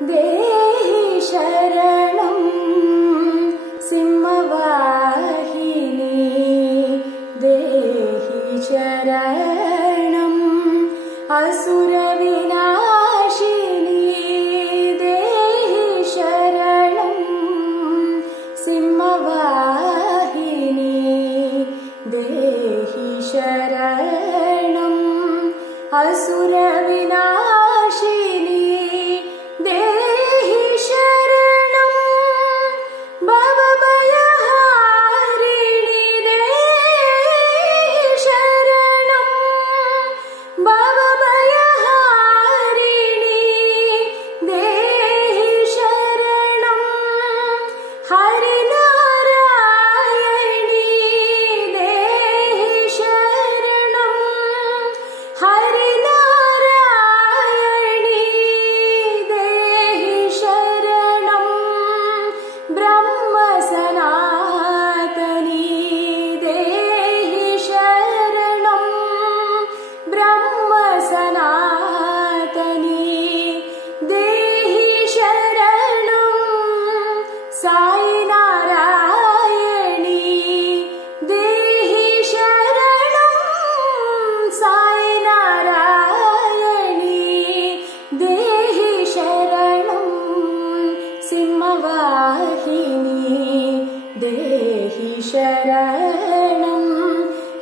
देहि शरणं सिंहवाहिनी देहि शरणम् असुरविनाशिनी देहि शरणं सिंहवाहिनी देहि शरणम् असुरविनाशिनी देहि शरणं भवभयहारिणी देहि शरणं भवभयहारिणी देहि शरणं हरिनारायणी देहि शरणं हरिनारायणी देहि शरणं ब्रह्मसनातनी देहि शरणं ब्रह्मसनातनी देहि शरणं साई नारायणी देहि शरणं साई नारायणी देहि शरणं सिंहवाहिनी देहि शरणम्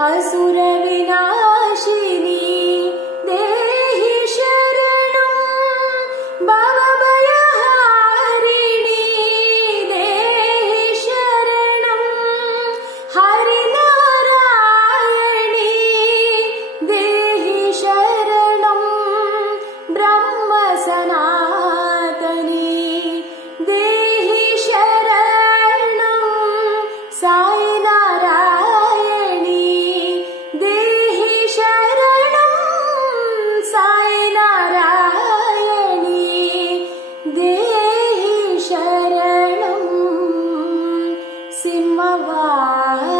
असुरविनाशिनी देहि शरणं भवभयहारिणी देहि शरणं हरिनारायणी देहि शरणं ब्रह्मसनातनी देहि शरणं साई नारायणी देहि शरणं साई नारायणी देहि शरणं सिंहवाहिनी।